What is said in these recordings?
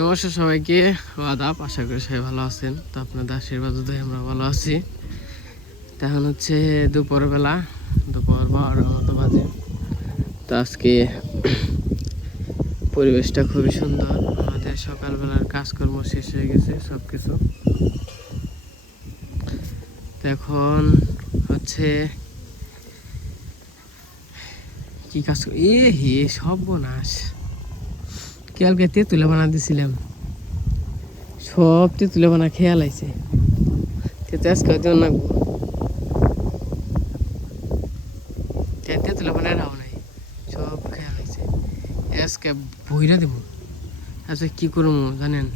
নমস্কার সবাইকে, আদাব। আশা করি সবাই ভালো আছেন। তো আপনাদের আশীর্বাদে আমরা ভালো আছি। এখন হচ্ছে দুপুরবেলা, দুপুর 12টার মতো বাজে। তো আজকে পরিবেশটা খুবই সুন্দর। আমাদের সকালবেলার কাজকর্ম শেষ হয়ে গেছে সব কিছু। তো এখন হচ্ছে কি কাজ সর্বনাশ। কালকে তেঁতুলে বানা দিছিলাম, সব তেঁতুলে বানা খেয়াল আইছে। আজকে হয়তো নাকবো তেঁতুলে বানায় রাও নাই, সব খেয়াল আইছে। আজকে বইরা দেবো। আচ্ছা কি করবো জানেন,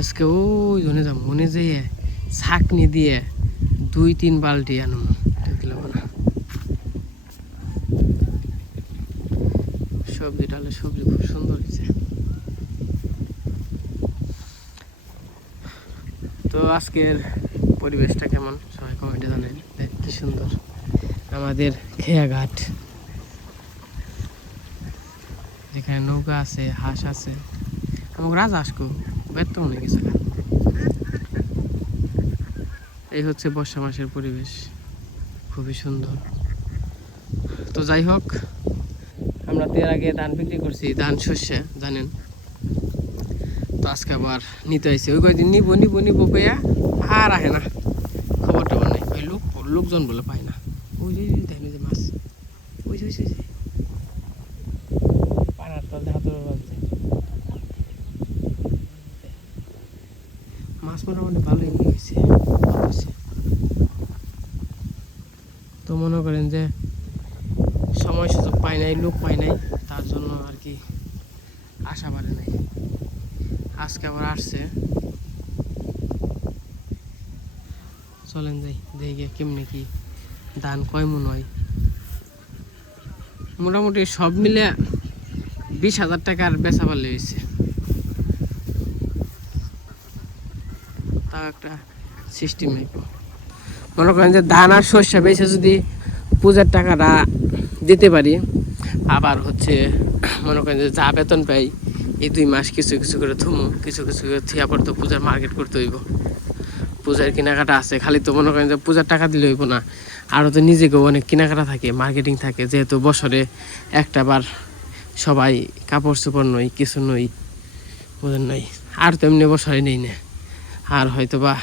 আজকে ওই জনে যাবো, মনে যেয়ে ছাকনি দিয়ে 2-3 বালতি আনো তেঁতুলে বানা। সবজি ডালে সবজি খুব সুন্দর হয়েছে। তো আজকের পরিবেশটা কেমন সবাই কমেন্টে জানেন। কি সুন্দর আমাদের খেয়াঘাট, যেখানে নৌকা আছে, হাঁস আছে। আমাকে রাজা আসকো ব্যর্থ মনে গেছে। এই হচ্ছে বর্ষা মাসের পরিবেশ, খুবই সুন্দর। তো যাই হোক, আমরা তো এর আগে ধান বিক্রি করছি, ধান শস্যে জানেন। তো আজকে আবার নিতে হয়েছে। ওই কয়েকদিন নিবো নিবো নিবো পেয়া আর আহে না, খবর টবর নেই। ওই লোকজন বলে পায় না। ওই যে দেখেন যে মাছ, ওই যে পানার তল দেখা তোর বাজছে। মাছ মোটামুটি ভালোই নিয়ে গেছে। তো মনে করেন যে সময় সুযোগ পায় নাই, লোক পায় নাই, তার জন্য আর কি আশা বাড়ে নাই। আজকে আবার আসছে। চলেন যাই দেখে কেমনে কি ধান কয় মন হয়। মোটামুটি সব মিলে 20,000 টাকার বেচা পারলে হয়েছে। তাও একটা সিস্টেম নেই। মনে করেন যে ধান আর শস্য বেচে যদি পূজার টাকাটা দিতে পারি, আবার হচ্ছে মনে করেন যে যা বেতন পাই এই 2 মাস কিছু কিছু করে থুমু, কিছু কিছু করে থিয়া পড়তো পূজার মার্কেট করতে হইব। পূজার কেনাকাটা আছে, খালি তো মনে করেন যে পূজার টাকা দিলে হইব না, আরও তো নিজেকেও অনেক কেনাকাটা থাকে, মার্কেটিং থাকে। যেহেতু বছরে একটা বার সবাই কাপড় চোপড় নই, কিছু নই, বুঝেন নাই। আর তো এমনি বছরে নেই না। আর হয়তো বা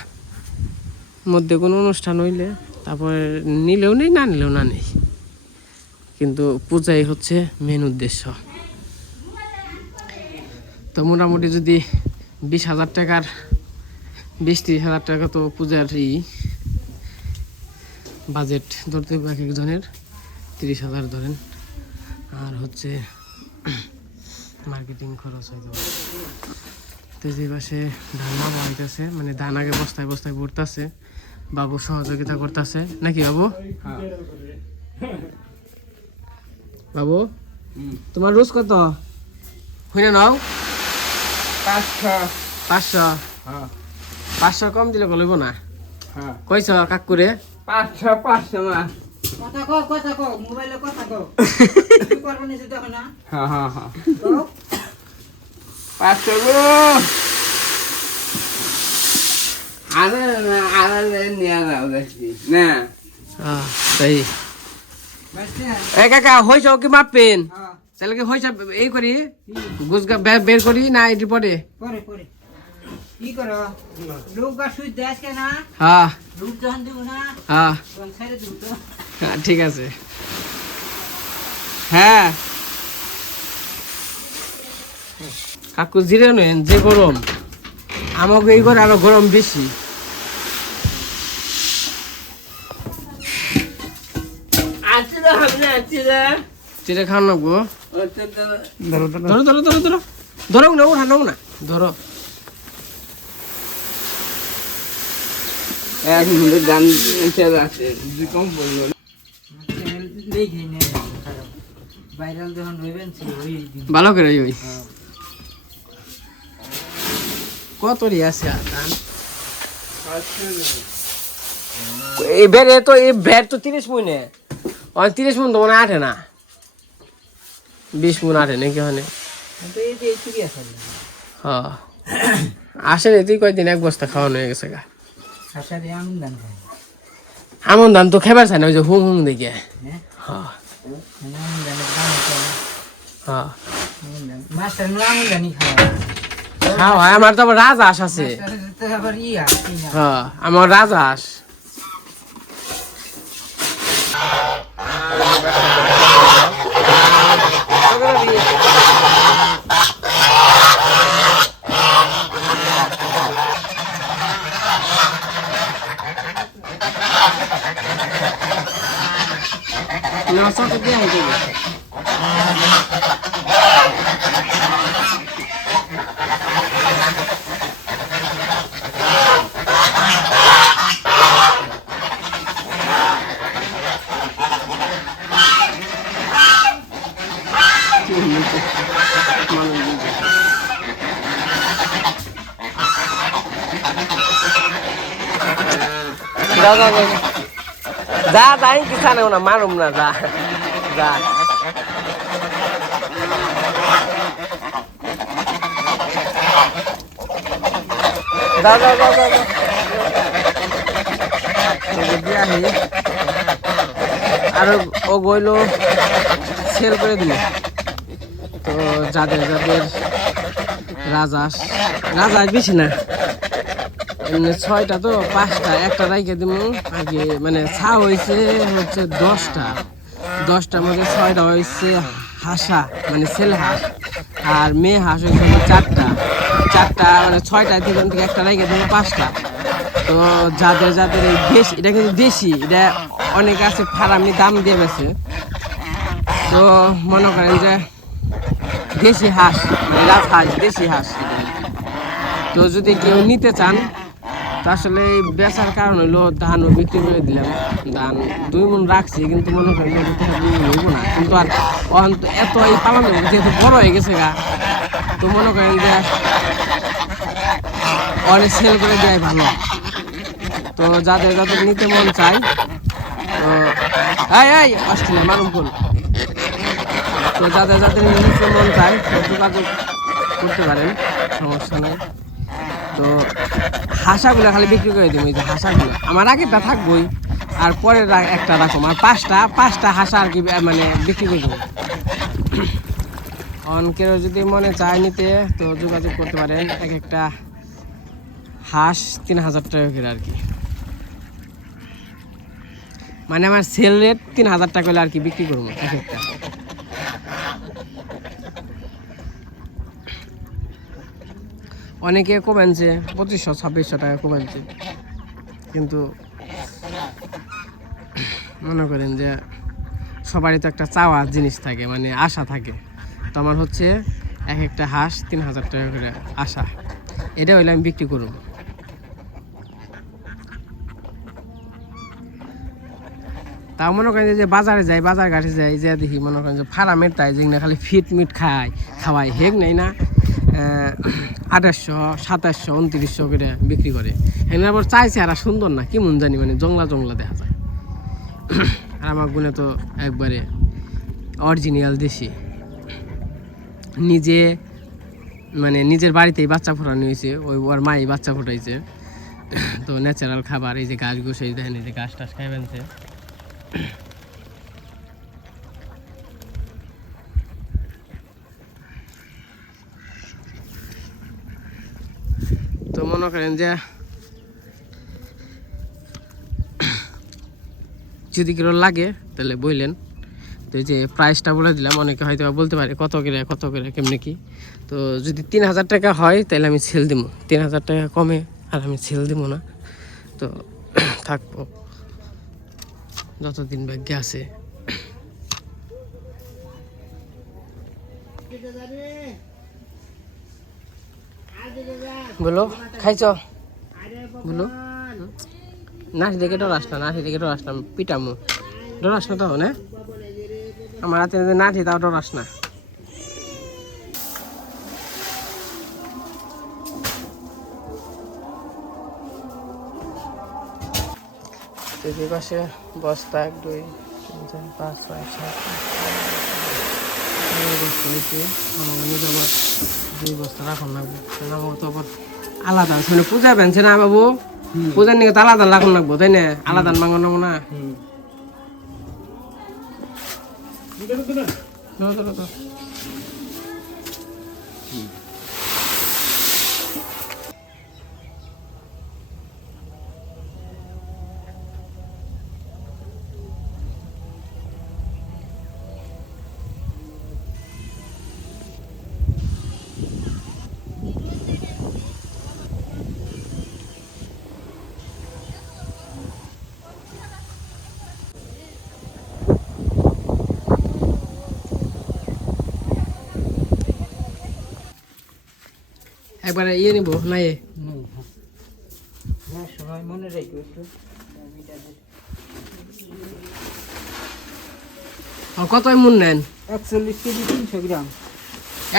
মধ্যে কোনো অনুষ্ঠান হইলে তারপরে নিলেও নেই, না নিলেও না নেই। কিন্তু পূজাই হচ্ছে মেন উদ্দেশ্য। তো মোটামুটি যদি 20,000 টাকার 20-30,000 টাকা তো পূজার বাজেট ধরতে হবে এক একজনের। 30,000 ধরেন, আর হচ্ছে মার্কেটিং খরচ হয়ে যাবে। তো যে পাশে ধান বাবু হইতেছে, মানে ধান আগে বস্তায় বস্তায় ভরতেছে, বাবু সহযোগিতা করতেছে নাকি বাবু? বাবু তোমার রোজ কত হইনা নাও? 500। 500 কম দিলে বলব না। কইছ কাক করে 500 না কথা কও মোবাইলে কথা কও কি করব নিছে দেখো না। হ্যাঁ 500 গো আরে নিয়া যাও দেখি না। তাই এ কাকা হইছ কি মাপেন? তাহলে কি হইছ এই করি গুজগা বের করি না এটি পরে পরে কি করো লোক গা সুই দেশ কে না। হ্যাঁ লোক জান দিব না। হ্যাঁ কোন সাইডে দিব তো? ঠিক আছে। হ্যাঁ কাকু জিরে নেন, যে গরম আমাকে এই করে আরো গরম বেশি। চিড়ে খাওয়ান না গো। ধরো ধরো ধরো ধরো ধরো না, ওঠা নাও না, ধরো। এক মিনিট গান আছে কম বললো দেখি নে ভাইরাল যখন হইবেন সে ওই দিন ভালো করে ওই কত রি আছে ধান এই বেড়ে তো, এই বেড় তো 30 মনে, 30 মন তো মনে আঠে না, 20 মন আঠে নাকি ওখানে। তো এই যে চুরি আছে। হ্যাঁ আসেনি তুই কয়দিন এক বস্তা খাওয়ানো হয়ে গেছে গা। হাসা দিয়ে আমন ধান খাই। আমন ধান তো খেবার চায় না ওই যে হুম হুম দেখে। হ্যাঁ হ্যাঁ আমন ধানের দাম হচ্ছে না। হ্যাঁ আমন ধান মাস্টার নো আমন ধানই খাওয়া। খাওয়া আমার তো আবার রাজহাঁস আছে। মাস্টারের তো আবার ইয়া কি না। হ্যাঁ আমার রাজহাঁস। No, só que যা যাই কিসানে না মারুম না যা যা যা যা যা যা আর ও গইল সেল করে দিল। তো যাদের যাদের রাজহাঁস বেশি না, এমনি 6টা তো 5টা একটা রাইখে দিব আগে, মানে ছা হয়েছে হচ্ছে 10টার মধ্যে 6টা হয়েছে হাসা মানে ছেলে হাঁস, আর মেয়ে হাঁস হয়েছে 4টা মানে 6টা থেকে একটা রাইখে দিব 5টা। তো যাদের যাদের এই দেশি, এটা কিন্তু দেশি, এটা অনেক আছে ফার্মি দাম দিয়ে বেছে। তো মনে করেন যে দেশি হাঁস মানে রাজহাঁস দেশি হাঁস। তো যদি কেউ নিতে চান তো আসলে এই বেচার কারণ হলো ধানও বিক্রি করে দিলাম। ধান 2 মণ রাখছি, কিন্তু মনে করেন হইব না, কিন্তু আর এত এই পালন যেহেতু বড় হয়ে গেছে গা, তো মনে করেন যে অনেক সেল করে দেয় ভালো। তো যাদের যাদের নিতে মন চাই তো এই অস্ট্রেলিয়া মারুম ফুল, তো যাদের যাদের নিতে মন চাই তো যোগাযোগ করতে পারেন, সমস্যা নেই। তো হাঁসাগুলো খালি বিক্রি করে দিব, এই যে হাঁসাগুলো আমার আগেরটা থাকবোই, আর পরের একটা রাখুন, আর 5টা হাঁসা আর কি মানে বিক্রি করে দেবো। অনেকের যদি মনে চায় নিতে তো যোগাযোগ করতে পারেন। এক একটা হাঁস 3000 টাকা করে আর কি, মানে আমার সেল রেট 3000 টাকা করে আর কি বিক্রি করবো এক একটা। অনেকে কমেছে 2500-2600 টাকা কমেছে, কিন্তু মনে করেন যে সবারই তো একটা চাওয়া জিনিস থাকে, মানে আশা থাকে। তো আমার হচ্ছে এক একটা হাঁস 3000 টাকা করে আশা, এটা হইলে আমি বিক্রি করব। তাও মনে করেন যে বাজারে যাই, বাজার ঘাটে যাই, যে দেখি মনে করেন যে ফার্মের তাই যেগুলো খালি ফিট মিট খাওয়াই হেগ নেই না 2800, 2700, 2900 করে বিক্রি করে। এখানে আবার চাইছে আর সুন্দর না, কি মন জানি মানে জংলা দেখা যায়। আর আমার গুণে তো একবারে অরিজিনাল দেশি, নিজে মানে নিজের বাড়িতেই বাচ্চা ফোটানো হয়েছে, ওর মাই বাচ্চা ফোটাইছে। তো ন্যাচারাল খাবার, এই যে গাছ গুছ দেখেন, এই যে গাছ টাছ খাই ফেলছে। তো মনে করেন যে যদি কেউ লাগে তাহলে বললেন। তো এই যে প্রাইসটা বলে দিলাম, অনেকে হয়তো বলতে পারে কত করে কেমনে কি। তো যদি 3000 টাকা হয় তাহলে আমি সেল দিব, 3000 টাকা কমে আর আমি সেল দিব না। তো থাকবো যতদিন ভাগ্যে আছে। বলো খাইছ বলো, নাচি দেখে ডরাস না, পিটামো ডরাস না, তখন হ্যাঁ আমার হাতে নাচি তাও ডরাস না। এই পাশে বস্তা 1 2 3 4 5 6 7 বস্তা নিচে আমার দুই বস্তা রাখুন লাগবো তো আবার আলাদা আছে মানে পূজা বেনছে না বাবু পূজার নিয়ে তো আলাদা রাখুন লাগবো তাই না আলাদা মাঙ্গন লাগবো না একবারে ইয়ে নিব না এ সময় মনে রাখবে একটু কত মন নেন 41 কেজি 300 গ্রাম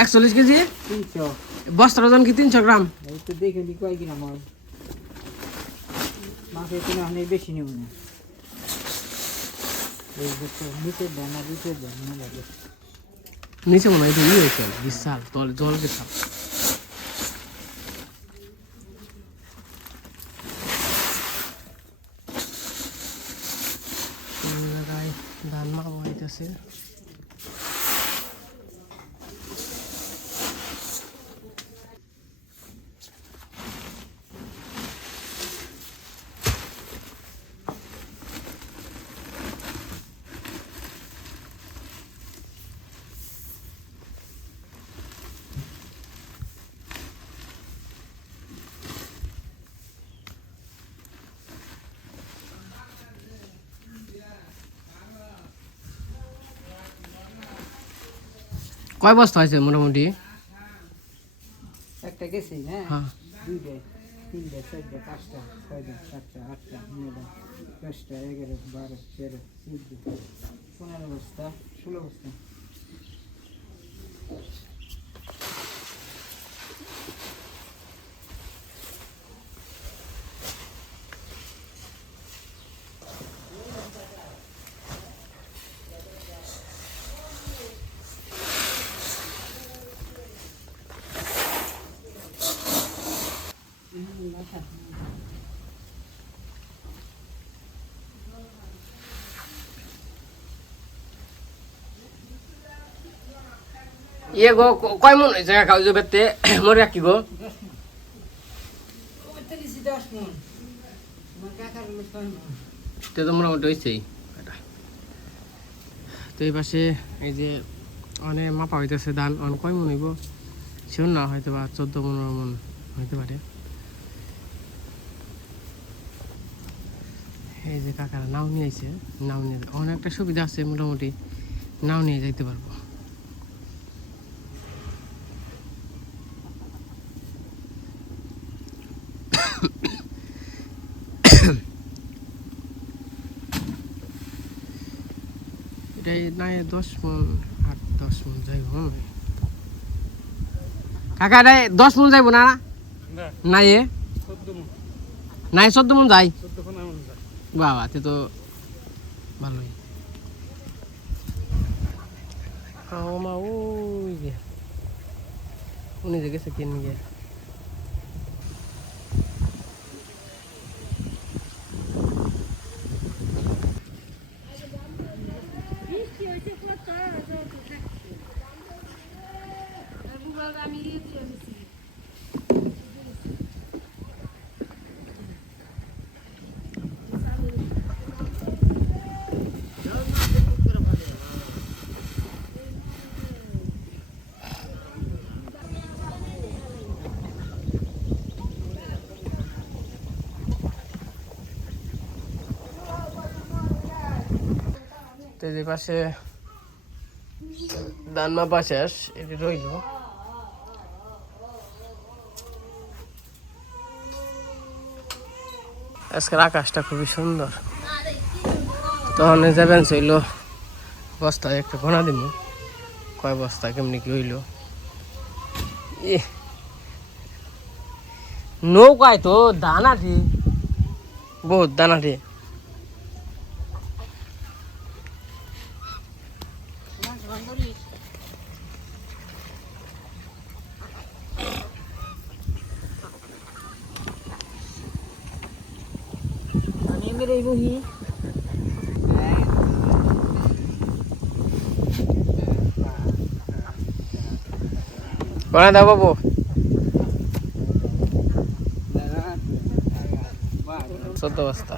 41 কেজি 300 বস্তার ওজন কি 300 গ্রাম এই তো দেখে নি কয় গ্রাম হয় মাকে কিনা অনেক বেশি নেব না এই দেখো নিচে দানা দিতে দানা লাগে নিচে মনে হয় ইয়ে হয়েছে বিশাল জল বিশাল ধান মা হইতেছে কয় বস্তা হয়েছে মোটামুটি একটা গেছে না হ্যাঁ দুইটা তিনটা চারটা পাঁচটা ছয়টা সাতটা আটটা নয়টা 10টা 11 12 13 14 15 বস্তা 16 বস্তা ইয়ে গো কয় মন হয়েছে কাকা ওই যে বেতে মরে রাখি গো 10 মণ আমার কাকার লোক 6 মণ তো তো মোটামুটি হয়েছেই তো এই পাশে এই যে অনেক মাপা হইতেছে ধান অনেক কয় মন হইব সেও না হয়তো বা 14-15 মন হইতে পারে এই যে কাকারা নাও নিয়ে আইছে নাও নিয়ে অনেকটা সুবিধা আছে মোটামুটি নাও নিয়ে যাইতে পারবো এটাই নাই 10 মন 8-10 মন যাইব কাকা এটাই 10 মন যাইব না নাই নাই 14 মন যাই বাবা তে তো ভালোই মা ওই যে উনি যে গেছে কিনে গিয়ে তো এই পাশে ধান মাপা শেষ এটি রইল আজকের আকাশটা খুবই সুন্দর তখন যাবেন চইল বস্তায় একটা ঘোনা দিব কয় বস্তা কেমনি কি হইল নৌকায় তো দানাটি বহুত দানাটি করে বহি কোনা দাও বাবু 14 বস্তা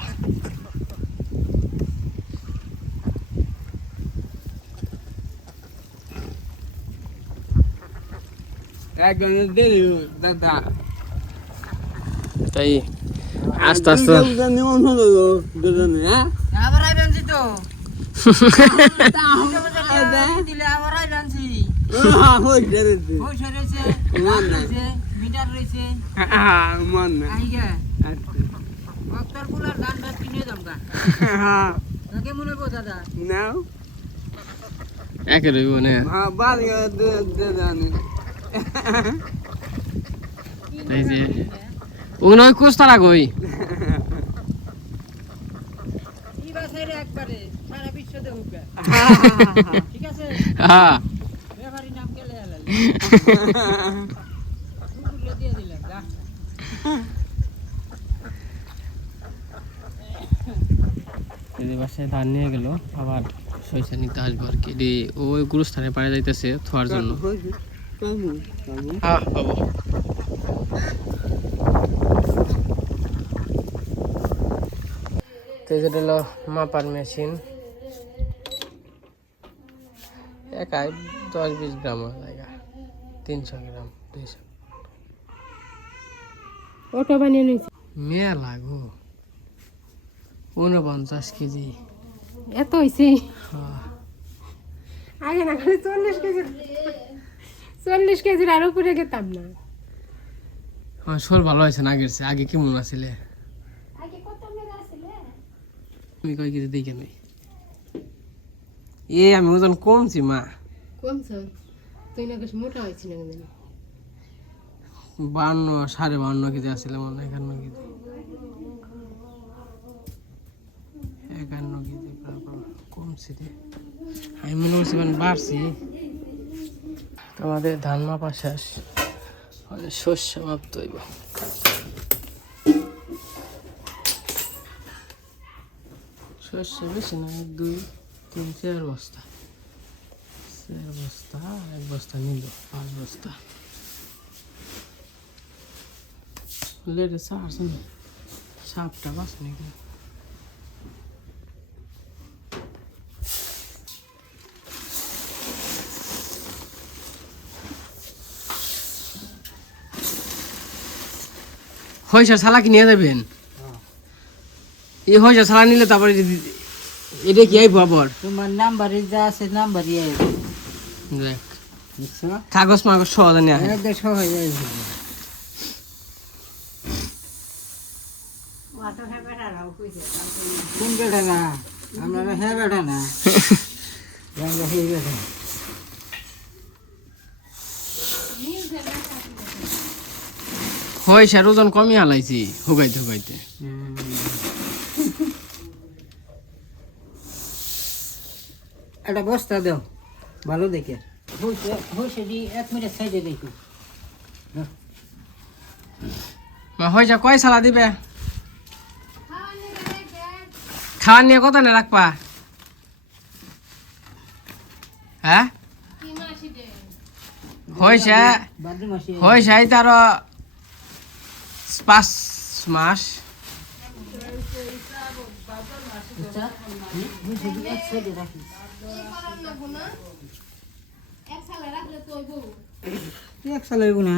একজনের দেরি দাদা তাই আস্তে আস্তে নিমন হলো দুজনে হ্যাঁ আবার আইবেন তো দিলে আবার আইবেন হইছে রে পয়সা রয়েছে মন নাই মিটার রয়েছে মন নাই আইগা আচ্ছা ডক্টর কুলার ধানটা কিনে দামগা হ্যাঁ তাকে মনে কো দাদা নাও একে রইব না হ্যাঁ বাড়ি দে জানি এই যে ওগুলো ওই কোস্তারা কই এই বাসায় একবারে সারা বিশ্ব দেখুক ঠিক আছে হ্যাঁ ব্যাপারী নাম কেলে আলাল কুকুরে দিয়ে দিলাম যা এই বাসায় ধান নিয়ে গেল আবার সইসা নিতে আসবো আর কি ওই গুরুস্থানে পাড়ে যাইতেছে থোয়ার জন্য হ্যাঁ বাবু তো এই যেটা হলো মাপার মেশিন একাই 10-20 গ্রাম জায়গা 300 গ্রাম 200 অটো বানিয়ে নিয়েছি মেলা গো 49 কেজি এত হইছে হ্যাঁ আগে না খালি 40 কেজির আর উপরে গেতাম না আমার শোল ভালো হয়েছে না আগের চেয়ে। আগে কেমন আসলে আগে কত মেগা ছিল তুমি কয় কেজি দেখে নেই আমি ওজন কমছি মা কমছ তুই না বেশ মোটা হয়েছি না জানি 52-52.5 কেজি আসলে মনে হয় 51 কেজি 51 কেজি কমছি রে আমি মনে করছি মানে বাড়ছি আমাদের ধান মাপা শেষ শস্য মাপতে হইব শস্য বেশি না 2-3-4 বস্তা 4 বস্তা 1 বস্তা নিল 5 বস্তা লেটে সারছে না সাপটা বাস নাকি হয়সা শালা কি নিয়ে যাবেন এই হয়সা শালা নিলে তারপরে এটা কি আইব আবার তোমার নাম্বারে যা আছে নাম্বারই আইব দেখ বুঝছো কাগজ মাগজ সহজে নিয়ে আসে একদম সহজ আইব কোন বেটা না আমরা হ্যাঁ বেটা না আমরা হে বেটা হয়সার ওজন কমিয়ে হালাইছি হুগাইতে হুগাইতে একটা বস্তা দাও ভালো দেখে হইছে দি 1 মিনিট সাইডে দেখো মা হয়সা কয় শালা দিবে খাওয়ার নিয়ে কত না রাখবা হ্যাঁ হয়সা বাদ্রি মাসে হয়সাই তার 5 মাস আচ্ছা হইছে দি 1 সাইডে রাখি এক সাল হইব না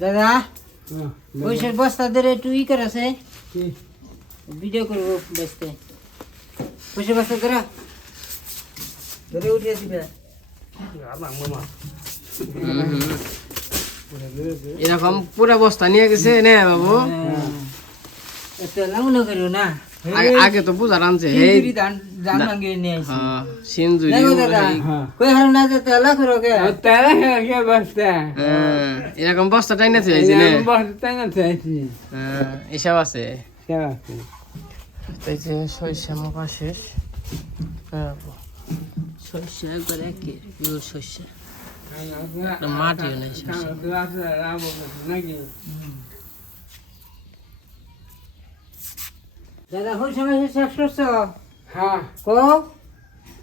দাদা পয়সার বস্তা ধরে একটু ই করেছে ভিডিও করবো বেসতে পয়সা বস্তা ধরা ধরে উঠিয়ে দিবে এরকম পুরা বস্তা নিয়ে গেছে নে বাবু এত লাউন করিও না আগে তো বুঝা রানছে সিন্দুরি ধান ভাঙিয়ে নিয়ে আসি সিন্ধুরি দেখো দাদা কই হার না যেতে লাখ রোগে তারা কে বসতা এরকম বস্তা টাইনাছে হয়েছে না বসতা না চাইছি এসব আছে কেবা তাই যে সরিষা মাপা শেষ সরিষা একবার একে পিওর সরিষা মাটিও নাই সরিষা নাকি দাদা ওই সময় শেষ করছো হ্যাঁ কো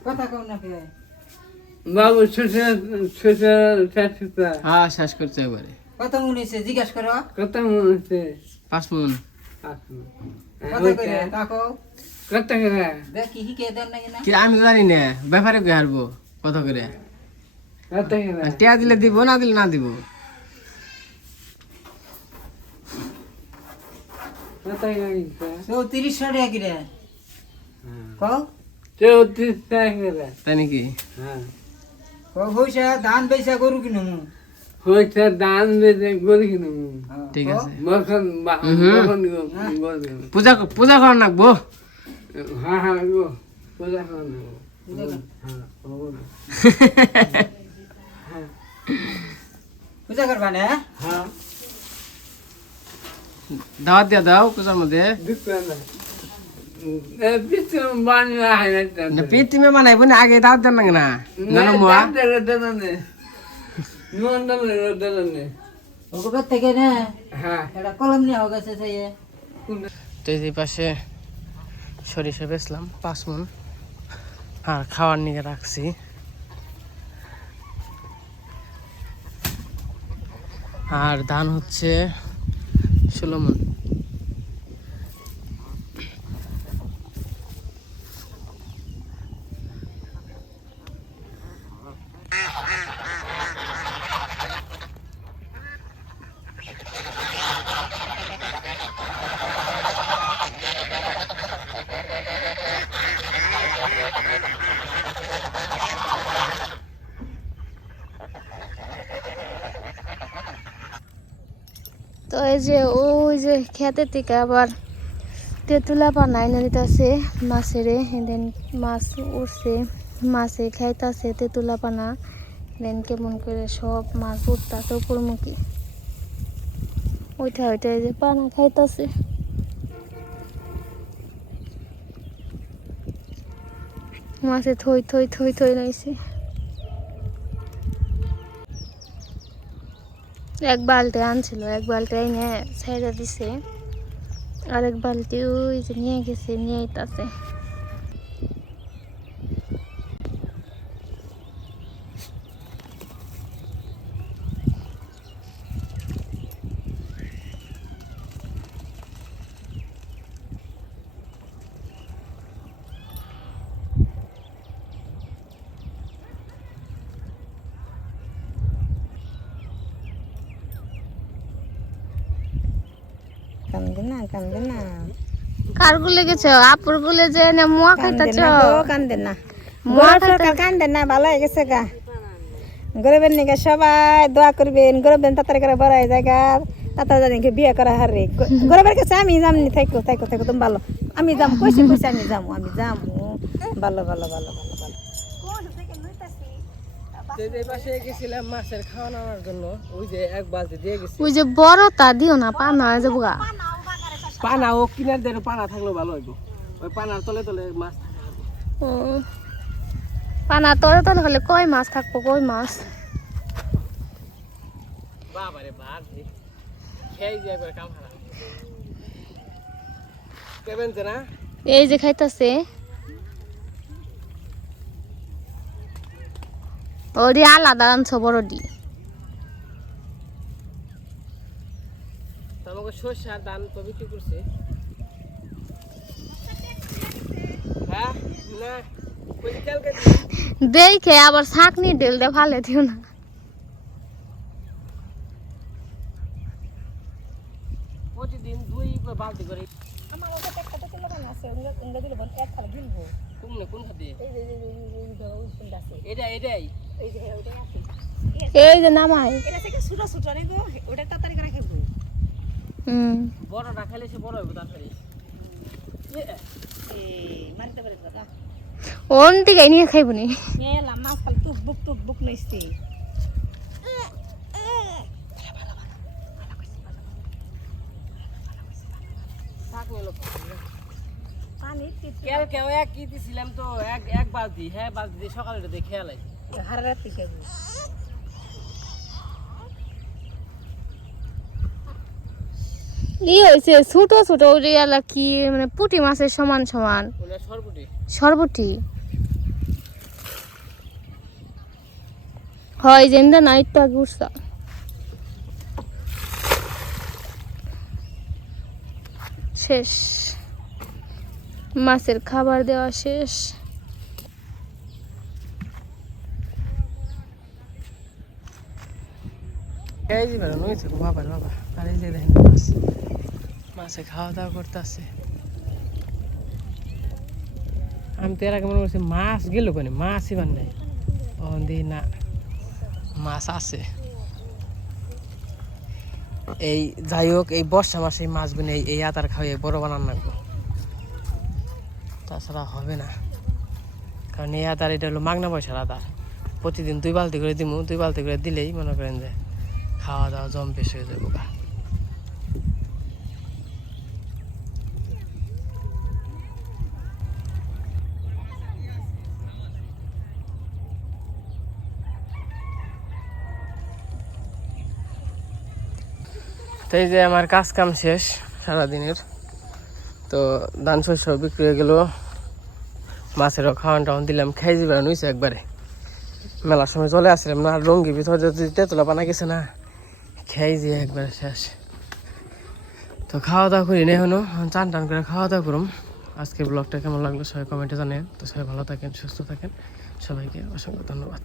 কথা কম না কে বাবু ছোট হ্যাঁ শেষ করছে এবারে কত মনে হয়েছে জিজ্ঞাসা করো কত মনে হচ্ছে 5 মন কত করে কাকো কত করে দেখি হিকে দেন নাকি না কি আমি জানি না ব্যাপারে কে হারবো কত করে কত করে আর টিয়া দিলে দিব না দিলে না দিব কত করে 3400 টাকা কিরে কো 34 টাকা করে তাই নাকি হ্যাঁ কো হইছে ধান বেচা গরু কিনো মু হয়েছে দান বেঁধে গড়ি কিনুম ঠিক আছে মখন পূজা পূজা কর নাকবো হ্যাঁ হ্যাঁ গো পূজা করেন হ্যাঁ পূজা করবা না হ্যাঁ দাওয়াত দিয়া দাও পূজার মধ্যে না পিঠি মে বানাইবো না আগে দাওয়াত দেন না জানো মোয়া ওগো থেকে না হ্যাঁ এটা কলম নিয়ে হয়ে গেছে সেই তো এই পাশে সরিষা বেচলাম 5 মন আর খাওয়ার নিয়ে রাখছি আর ধান হচ্ছে 16 মন তো এই যে ওই যে খেতে থেকে আবার তেঁতুলা পানা এনে দিতেছে মাছেরে দেন মাছ উঠছে মাছে খাইতেছে তেঁতুলা পানা দেন কেমন করে সব মাছ উঠতেছে উপরমুখী ওইটা ওইটা এই যে পানা খাইতেছে মাছে থই থই থই থই রয়েছে এক বালতি আনছিল এক বালতি এনে ছেড়ে দিছে আর এক বালতি ওই যে নিয়ে গেছে নিয়ে আইতাছে কান্দে না কার গুলে গেছো আপুর গুলে যে না মুয়া খাইতাছ কান্দে না সরকার কান্দে না ভালো হয়ে গেছে গা গরিবের নিকে সবাই দোয়া করবেন গরিবের তাড়াতাড়ি করে বড় জায়গা তাড়াতাড়ি বিয়ে করা হারে গরিবের কাছে আমি যামনি থাইকো থাইকো থাইকো তুমি ভালো আমি যাম কইছি কইছি আমি যামু ভালো ভালো ভালো ভালো ভালো এই পাশে গেছিলাম মাছের খাওয়া নেওয়ার জন্য ওই যে এক বালতি দিয়ে গেছি ওই যে বড়টা দিও না পানা হয়ে যাবো গা পানা ও কিনার দিয়ে পানা থাকলেও ভালো হইব ওই পানার তলে তলে মাছ ও পানা তলে তলে হলে কই মাছ থাকবো কই মাছ বাবারে বাপ খেয়ে যায় একবার কাম হারা কেবেন না এই যে খাইতাছে ওরি আলাদা আনছো বড়ডি আমাকে সরষে আর ধান তো বিক্রি করছে হ্যাঁ না ওই যে কালকে দেখে আবার ছাকনি ঢেল দে ফালে দিও না প্রতিদিন 2 বালতি করে আমার ওটা একটা তো লাগানো আছে উঙ্গা দিলে বল এক খালি গিলবো কোন খাতে এই যে ওই ফুলটা আছে এটাই এই যে ওইটাই আছে এই যে নামাই এটা থেকে ছোট ছোট রে গো ওটা তাড়াতাড়ি করে খাইবো বড়টা খাইলে সে বড় হবে তাড়াতাড়ি এই মানতে পারে দাদা ওন দিকে নিয়ে খাইব নি এলা মাছ খালি টুক বুক নইছে শাক নিলো পানি কেল কেউ এক কি দিছিলাম তো এক বালতি হ্যাঁ বালতি দিয়ে সকালে দেখে খেয়ালাই হারাতে খাইবো ই হয়েছে ছোট ছোট ওই এলা কি মানে পুঁটি মাছের সমান সমান সরবটি হয় যেন্দা নাইট তো আগে উঠছা শেষ মাছের খাবার দেওয়া শেষ এই যে বেড়ানো হয়েছে বাবার বাবা আর এই যে দেখেন মাছ মাছে খাওয়া দাওয়া করতেছে আমি তো এর আগে মনে করছি মাছ গেল কোনে মাছই বান নাই দি না মাছ আছে এই যাই হোক এই বর্ষা মাসে এই মাছগুলো এই আতার খাওয়াই বড় বানান লাগবো তাছাড়া হবে না কারণ এই আদার এটা হলো মাগনা পয়সার আদার প্রতিদিন 2 বালতি করে দিব 2 বালতি করে দিলেই মনে করেন যে খাওয়া দাওয়া জম্পেশ হয়ে যাবো গা তো এই যে আমার কাজ কাম শেষ সারাদিনের তো ধান শস্য বিক্রি হয়ে গেল মাছেরও খাওয়ান টাওয়ান দিলাম খাই যাবেন হয়েছে একবারে মেলার সময় চলে আসছিলাম না আর রঙ্গি ভিতরে যদি তেঁতুলা পানা গেছে না খাই যে একবারে শেষ তো খাওয়া দাওয়া করি না এখনো চান টান করে খাওয়া দাওয়া করুম আজকের ব্লগটা কেমন লাগলো সবাই কমেন্টে জানেন তো সবাই ভালো থাকেন সুস্থ থাকেন সবাইকে অসংখ্য ধন্যবাদ